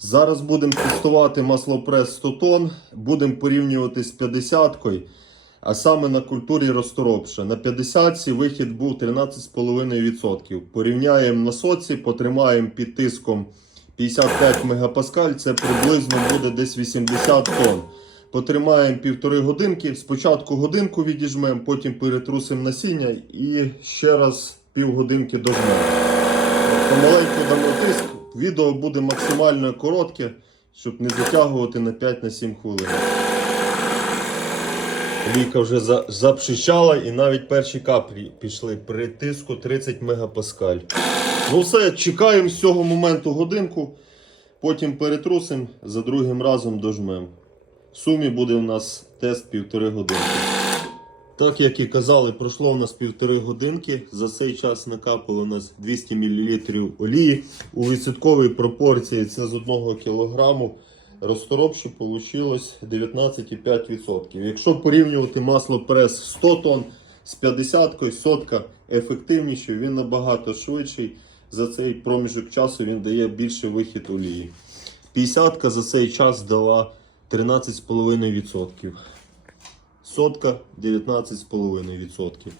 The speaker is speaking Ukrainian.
Зараз будемо тестувати маслопрес 100 тонн, будемо порівнювати з 50-кою, а саме на культурі розторопша. На 50-ці вихід був 13,5%. Порівняємо на соці, потримаємо під тиском 55 мегапаскаль, це приблизно буде десь 80 тонн. Потримаємо півтори годинки. Спочатку годинку відіжмемо, потім перетрусимо насіння і ще раз півгодинки дожмемо. Помаленьку дамо тиск. Відео буде максимально коротке, щоб не затягувати на 5-7 хвилин. Ліка вже за, запшищала і навіть перші каплі пішли при тиску 30 мегапаскаль. Ну все, чекаємо з цього моменту годинку, потім перетрусимо, за другим разом дожмемо. В сумі буде у нас тест півтори годинки. Так як і казали, пройшло у нас півтори годинки. За цей час накапало у нас 200 мл олії. У відсотковій пропорції це з 1 кг. Розторопші вийшло 19,5%. Якщо порівнювати масло прес 100 тонн з 50 сотка ефективніший, він набагато швидший. За цей проміжок часу він дає більше вихід олії. 50 за цей час дала 13,5%. Сотка 19,5%.